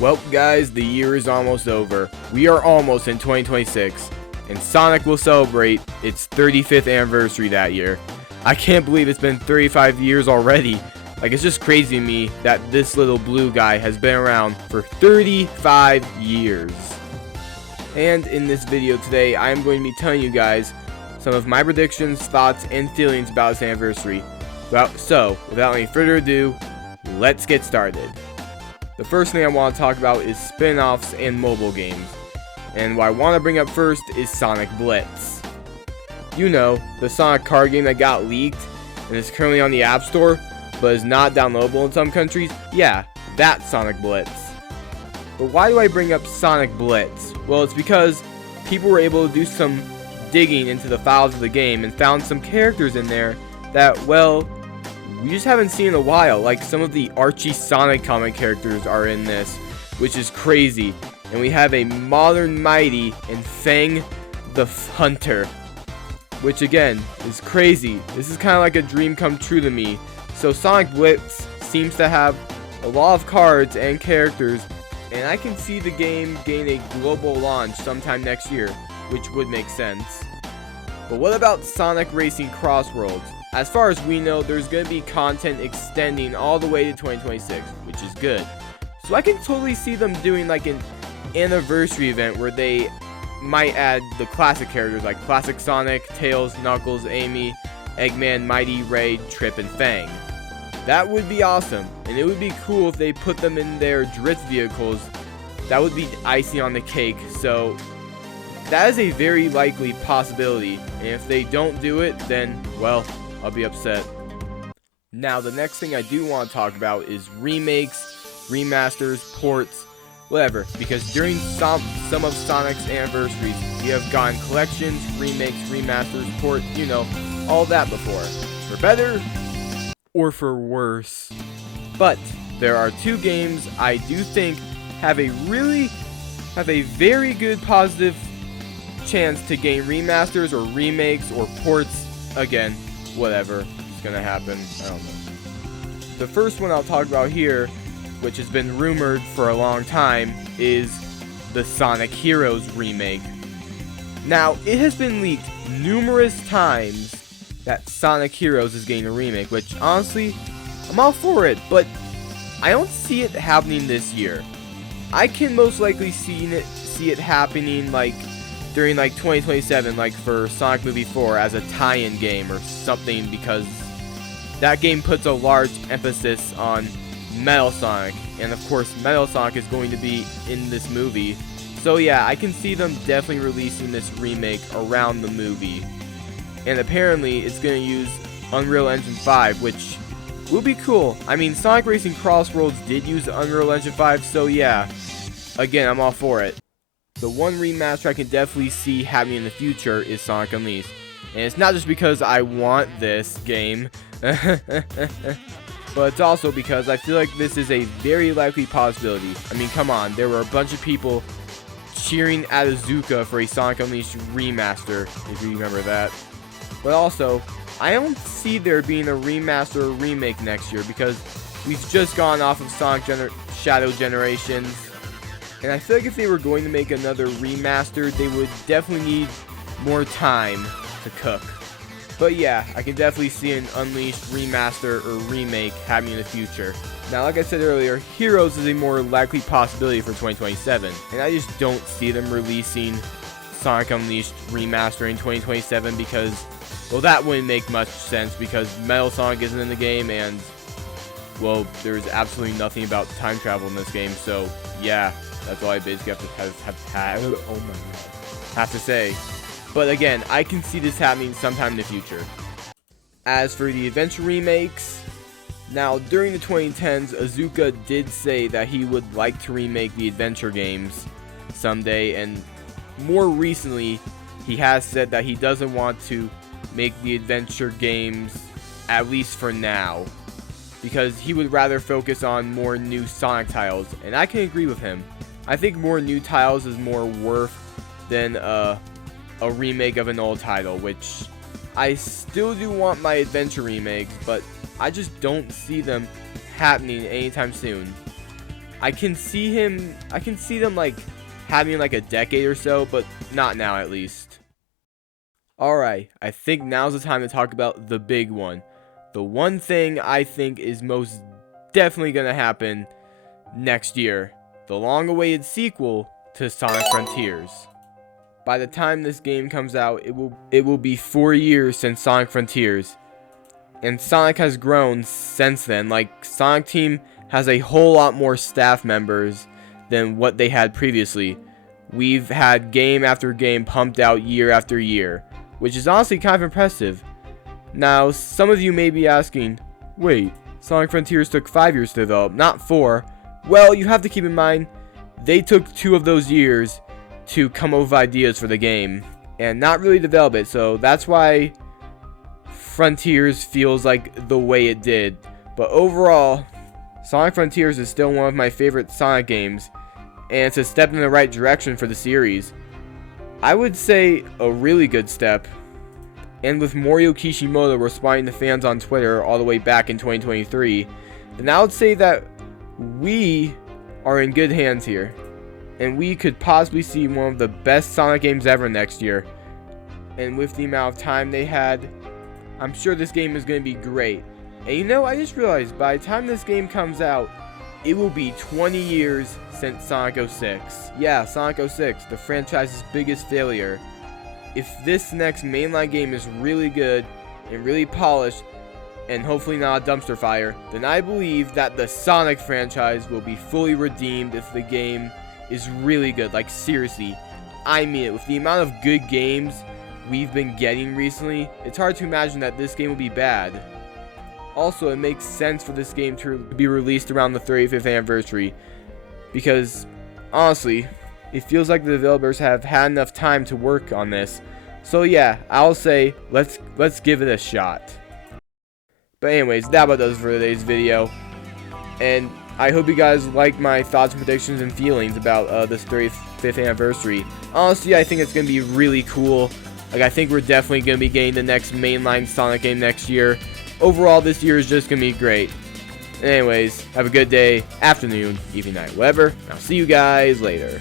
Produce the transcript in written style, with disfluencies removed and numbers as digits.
Well, guys, the year is almost over. We are almost in 2026, and Sonic will celebrate its 35th anniversary that year. I can't believe it's been 35 years already. Like, it's just crazy to me that this little blue guy has been around for 35 years. And in this video today, I am going to be telling you guys some of my predictions, thoughts, and feelings about its anniversary. So, without any further ado, let's get started. The first thing I want to talk about is spin-offs and mobile games. And what I want to bring up first is Sonic Blitz. You know, the Sonic card game that got leaked and is currently on the App Store, but is not downloadable in some countries? Yeah, that's Sonic Blitz. But why do I bring up Sonic Blitz? Well, it's because people were able to do some digging into the files of the game and found some characters in there that, well, we just haven't seen in a while. Like, some of the Archie Sonic comic characters are in this, which is crazy. And we have a Modern Mighty and Fang the Hunter, which again is crazy. This is kind of like a dream come true to me. So Sonic Blitz seems to have a lot of cards and characters, and I can see the game gain a global launch sometime next year, which would make sense. But what about Sonic Racing Crossworlds? As far as we know, there's going to be content extending all the way to 2026, which is good. So I can totally see them doing like an anniversary event where they might add the classic characters like Classic Sonic, Tails, Knuckles, Amy, Eggman, Mighty, Ray, Trip, and Fang. That would be awesome, and it would be cool if they put them in their drift vehicles. That would be icing on the cake, so that is a very likely possibility, and if they don't do it, then, well, I'll be upset. Now, the next thing I do want to talk about is remakes, remasters, ports, whatever, because during some of Sonic's anniversaries, we have gotten collections, remakes, remasters, ports, you know, all that before. For better or for worse. But there are two games I do think have a very good positive chance to gain remasters or remakes or ports. Again, whatever is gonna happen, I don't know. The first one I'll talk about here, which has been rumored for a long time, is the Sonic Heroes remake. Now, it has been leaked numerous times that Sonic Heroes is getting a remake, which honestly, I'm all for it, but I don't see it happening this year. I can most likely see it happening like during like 2027, like for Sonic Movie 4 as a tie-in game or something, because that game puts a large emphasis on Metal Sonic, and of course Metal Sonic is going to be in this movie. So yeah, I can see them definitely releasing this remake around the movie. And apparently it's going to use Unreal Engine 5, which will be cool. I mean, Sonic Racing Crossworlds did use Unreal Engine 5, so yeah, again, I'm all for it. The one remaster I can definitely see happening in the future is Sonic Unleashed. And it's not just because I want this game, but it's also because I feel like this is a very likely possibility. I mean, come on, there were a bunch of people cheering at Azuka for a Sonic Unleashed remaster, if you remember that. But also, I don't see there being a remaster or remake next year because we've just gone off of Sonic Shadow Generations. And I feel like if they were going to make another remaster, they would definitely need more time to cook. But yeah, I can definitely see an Unleashed remaster or remake happening in the future. Now, like I said earlier, Heroes is a more likely possibility for 2027. And I just don't see them releasing Sonic Unleashed remaster in 2027 because, well, that wouldn't make much sense because Metal Sonic isn't in the game and, well, there's absolutely nothing about time travel in this game. So yeah, that's all I basically have to say. But again, I can see this happening sometime in the future. As for the adventure remakes, now during the 2010s, Azuka did say that he would like to remake the adventure games someday, and more recently, he has said that he doesn't want to make the adventure games, at least for now, because he would rather focus on more new Sonic titles, and I can agree with him. I think more new titles is more worth than a remake of an old title, which I still do want my adventure remakes, but I just don't see them happening anytime soon. I can see them like having like a decade or so, but not now at least. Alright, I think now's the time to talk about the big one. The one thing I think is most definitely gonna happen next year. The long-awaited sequel to Sonic Frontiers. By the time this game comes out, it will be 4 years since Sonic Frontiers. And Sonic has grown since then. Like, Sonic Team has a whole lot more staff members than what they had previously. We've had game after game pumped out year after year, which is honestly kind of impressive. Now, some of you may be asking, wait, Sonic Frontiers took 5 years to develop, not 4. Well, you have to keep in mind, they took 2 of those years to come up with ideas for the game, and not really develop it, so that's why Frontiers feels like the way it did. But overall, Sonic Frontiers is still one of my favorite Sonic games, and it's a step in the right direction for the series. I would say a really good step. And with Morio Kishimoto responding to fans on Twitter all the way back in 2023, then I would say that we are in good hands here. And we could possibly see one of the best Sonic games ever next year. And with the amount of time they had, I'm sure this game is going to be great. And you know, I just realized by the time this game comes out, it will be 20 years since Sonic 06. Yeah, Sonic 06, the franchise's biggest failure. If this next mainline game is really good and really polished, and hopefully not a dumpster fire, then I believe that the Sonic franchise will be fully redeemed if the game is really good. Like, seriously, I mean it. With the amount of good games we've been getting recently, it's hard to imagine that this game will be bad. Also, it makes sense for this game to be released around the 35th anniversary, because honestly, it feels like the developers have had enough time to work on this. So yeah, I'll say let's give it a shot. But anyways, that about does for today's video, and I hope you guys like my thoughts and predictions and feelings about this 35th anniversary. Honestly, I think it's gonna be really cool. Like, I think we're definitely gonna be getting the next mainline Sonic game next year. Overall, this year is just gonna be great. Anyways, have a good day, afternoon, evening, night, whatever. I'll see you guys later.